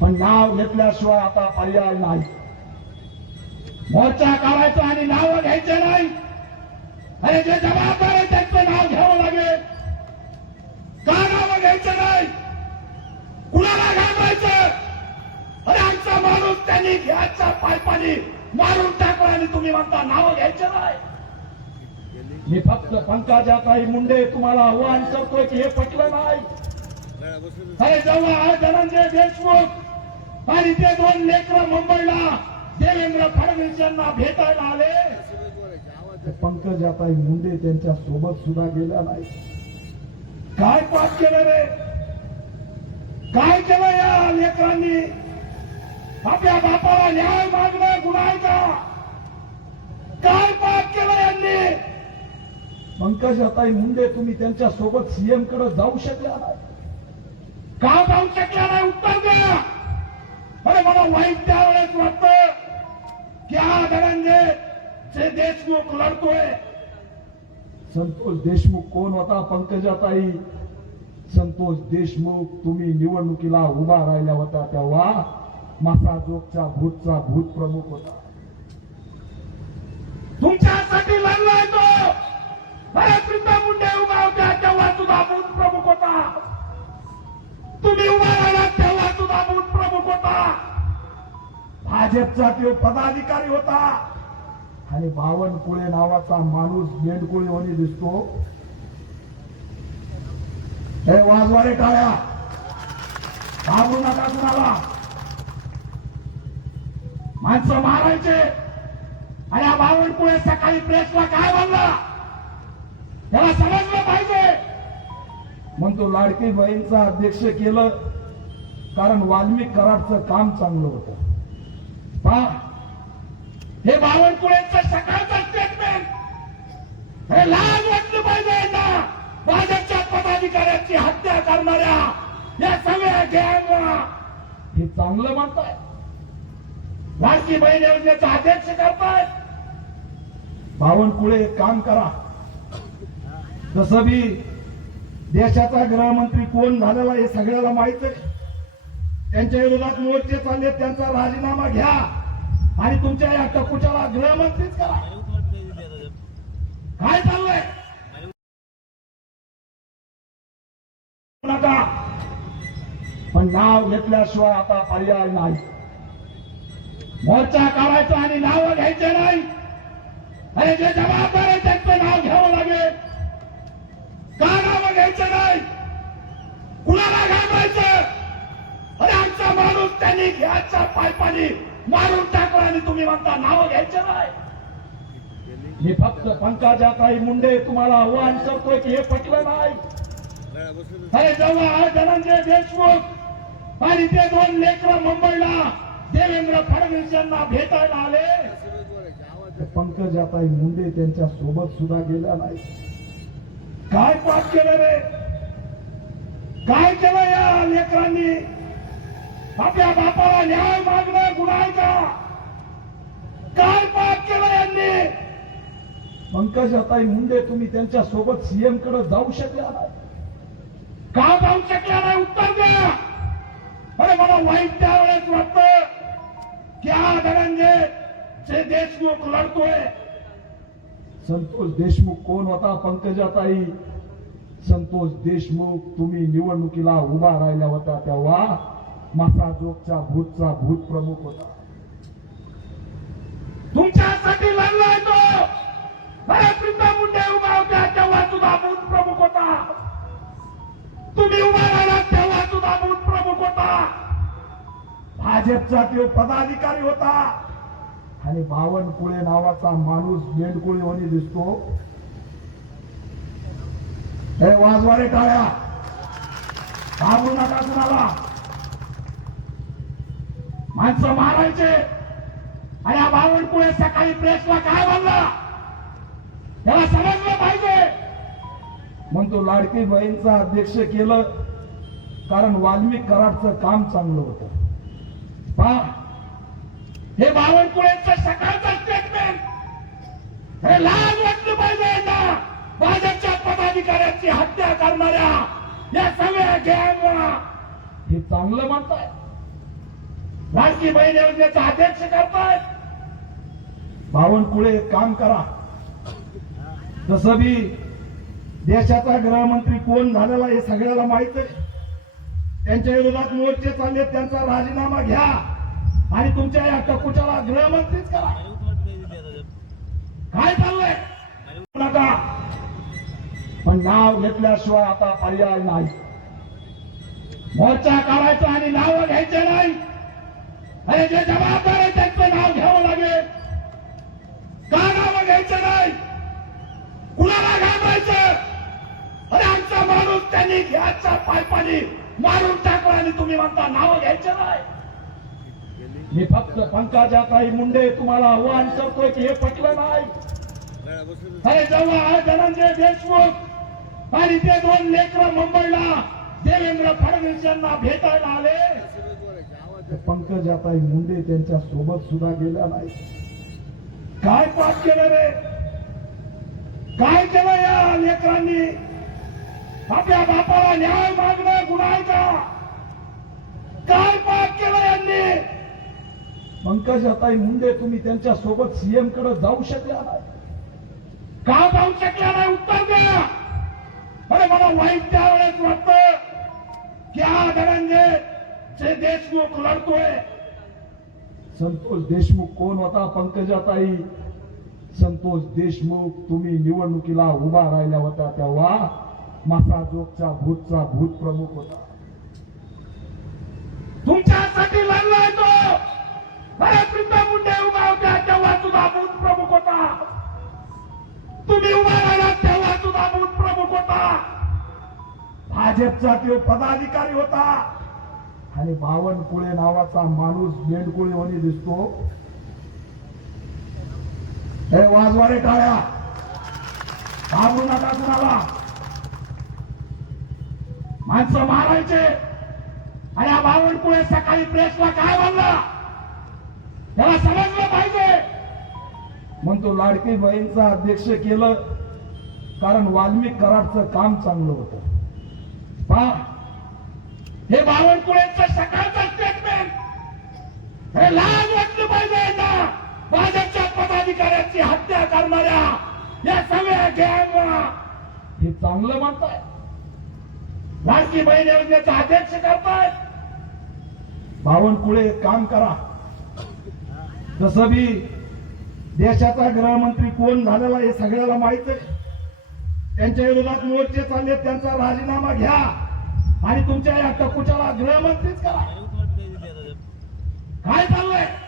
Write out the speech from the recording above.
पण नाव घेतल्याशिवाय आता पर्याय नाही. मोर्चा काढायचा आणि नाव घ्यायचे नाही. अरे जे जबाबदार आहे त्यांचं नाव घ्यावं लागेल. का नाव घ्यायचं नाही? कुणाला घाबरायचं? अरे आमचा माणूस त्यांनी घ्यायचा पायपानी मारून टाकला आणि तुम्ही म्हणता नाव घ्यायचं नाही. मी फक्त पंकजाताई मुंडे तुम्हाला आव्हान करतोय की हे पटलं नाही. अरे जेव्हा आज धनंजय देशमुख. आणि ते दोन लेकर मुंबईला देवेंद्र फडणवीस यांना भेटायला आले. पंकज आता मुंडे त्यांच्यासोबत सुद्धा गेल्या नाही काय पाप केलं रे? काय केलं या लेकरांनी? आपल्या बापाला न्याय मागणं गुन्हा का काय पाप केलं यांनी? पंकज आता मुंडे तुम्ही त्यांच्यासोबत सीएमकडे जाऊ शकल्या नाही का जाऊ शकला नाही उत्तर द्या अरे मला वाईट त्यावेळेस वाटत क्या धनंजय जे देशमुख लढतोय संतोष देशमुख कोण होता पंकजाताई? संतोष देशमुख तुम्ही निवडणुकीला उभा राहिल्या होता तेव्हा मासाजोगच्या भूतचा भूत प्रमुख होता. तुमच्यासाठी लढलाय तो. अरे मुंडे उभा होत्या तेव्हा सुद्धा भूत प्रमुख होता. तुम्ही उभा राहिला तेव्हा सुद्धा बूथ प्रमुख होता भाजपचा तो पदाधिकारी होता आणि बावनकुळे नावाचा माणूस मेंढकुळे होणी दिसतो हे वाजवारे टाळ्या घाबरू नका कुणाला माणसं मारायचे आणि हा बावनकुळे सकाळी प्रेसला काय बनला त्याला समजलं पाहिजे. मग तो लाडकी बहीणचा अध्यक्ष केलं कारण वाल्मिक कराडचं काम चांगलं होतं. पा हे बावनकुळेचं सकाळचं स्टेटमेंट हे लाज वाटलं पाहिजे ना भाजपच्या पदाधिकाऱ्यांची हत्या करणाऱ्या या सगळ्या गॅंगला हे चांगलं म्हणताय. लाडकी बहीण योजनेचा अध्यक्ष करतायत बावनकुळे काम करा. तसं बी देशाचा गृहमंत्री कोण झालेला हे सगळ्याला माहीत आहे. त्यांच्या विरोधात मोर्चे चालले त्यांचा राजीनामा घ्या. आणि तुमच्या या टकुच्याला गृहमंत्रीच करा. काय चाललंय? नका. पण नाव घेतल्याशिवाय आता पर्याय नाही. मोर्चा काढायचा आणि नाव घ्यायचे नाही. अरे जे जबाबदार आहे त्यांचं नाव घ्यावं लागेल. घ्यायचं नाही. कुणाला घाबरायचं? अरे आमचा माणूस त्यांनी घ्यायचा पायपानी मारून टाकला आणि तुम्ही म्हणता नाव घ्यायचं नाही. मी फक्त पंकजाताई मुंडे तुम्हाला आव्हान करतोय की हे पटलं नाही. अरे जेव्हा धनंजय देशमुख आणि ते दोन लेकर मुंबईला देवेंद्र फडणवीस यांना भेटायला आले पंकजाताई मुंडे त्यांच्यासोबत सुद्धा गेल्या नाही काय पाप केलं रे? काय केलं या लेकरांनी? आपल्या बापाला न्याय मागणं गुन्हा आहे का काय पाप केलं यांनी? पंकजाताई मुंडे तुम्ही त्यांच्यासोबत सीएमकडे जाऊ शकल्या नाही. का जाऊ शकल्या नाही? उत्तर द्या. अरे मला वाईट त्यावेळेस वाटत की हा धनंजय जे देशमुख लढतोय संतोष देशमुख कोण होता? पंकजाताई. संतोष देशमुख तुम्ही निवडणुकीला उभा राहिल्या होता तेव्हा मासाजोगच्या भूतचा भूत प्रमुख होता. तुमच्यासाठी लढलाय तो अरे मुंडे उभा होत्या तेव्हा सुद्धा भूत प्रमुख होता. तुम्ही उभा राहिला तेव्हा सुद्धा भूत प्रमुख होता. भाजपचा तो पदाधिकारी होता. आणि बावनकुळे नावाचा माणूस मेंढकुळे दिसतो. हे वाजवारे टाळ्या. घाबरू नका कुणाला. माणसं मारायचे. आणि हा बावनकुळे सकाळी प्रेसला काय बनला त्याला समजलं पाहिजे. म्हणतो लाडकी बहीणचा अध्यक्ष केलं. कारण वाल्मिक कराडचं काम चांगलं होतं. पहा हे बावनकुळेचं सकाळचं स्टेटमेंट हे लाज वाटलं पाहिजे ना भाजपच्या पदाधिकाऱ्यांची हत्या करणाऱ्या या सगळ्या गॅंगला हे चांगलं म्हणताय. लाडकी बहीण योजनेचा अध्यक्ष करतायत. बावनकुळे काम करा. तसं बी देशाचा गृहमंत्री कोण झालेला हे सगळ्याला माहीत आहे. त्यांच्या विरोधात मोर्चे चालले त्यांचा राजीनामा घ्या. आणि तुमच्या या टकुच्याला गृहमंत्रीच करा. काय चाललंय? नका. पण नाव घेतल्याशिवाय आता पर्याय नाही. मोर्चा काढायचा आणि नाव घ्यायचे नाही. अरे जे जबाबदार आहे त्यांचं नाव घ्यावं लागेल. का नाव घ्यायचं नाही? कुणाला घाबरायचं? अरे आमचा माणूस त्यांनी घ्यायचा पायपानी मारून टाकला आणि तुम्ही म्हणता नाव घ्यायचं नाही. मी फक्त पंकजाताई मुंडे तुम्हाला आव्हान करतोय की हे पटलं नाही. अरे जेव्हा धनंजय देशमुख आणि ते दोन लेकर मुंबईला देवेंद्र फडणवीस यांना भेटायला आले पंकजाताई मुंडे त्यांच्यासोबत सुद्धा गेल्या नाही काय पाप केलं रे? काय केलं या लेकरांनी? आपल्या बापाला न्याय मागणं गुन्हा का? काय पाप केलं यांनी? पंकजाताई मुंडे तुम्ही त्यांच्यासोबत सीएमकडे जाऊ शकल्या नाही. का जाऊ शकल्या नाही? उत्तर द्या. अरे मला वाईट त्यावेळेस वाटत की हा धनंजय जे देशमुख लढतोय. संतोष देशमुख कोण होता पंकजाताई? संतोष देशमुख तुम्ही निवडणुकीला उभा राहिल्या होत्या तेव्हा मासाजोगचा भूतचा भूत प्रमुख होता. सुद्धा भूत प्रमुख होता. तुम्ही उभा राहिला तेव्हा सुद्धा भूत प्रमुख होता. भाजपचा तो पदाधिकारी होता. आणि बावनकुळे नावाचा माणूस मेंढकुळे दिसतो. हे वाजवारे टाळ्या. घाबरू नका कुणाला. माणसं मारायचे. आणि हा बावनकुळे सकाळी प्रेसला काय म्हणला? त्याला समजलं पाहिजे. म्हणतो लाडकी बहीणचा अध्यक्ष केलं कारण वाल्मिक कराडचं काम चांगलं होतं. पहा हे बावनकुळेचं सकाळचं स्टेटमेंट हे लाल वाटलं पाहिजे भाजपच्या पदाधिकाऱ्याची हत्या करणाऱ्या या सगळ्या गँगला हे चांगलं म्हणताय. लाडकी बहीण योजनेचा अध्यक्ष करताय. बावनकुळे काम करा. तसं बी देशाचा गृहमंत्री कोण झालेला हे सगळ्याला माहीत आहे. त्यांच्या विरोधात मोर्चे चालले त्यांचा राजीनामा घ्या. आणि तुमच्या या टकुच्याला गृहमंत्रीच करा. काय चाललंय?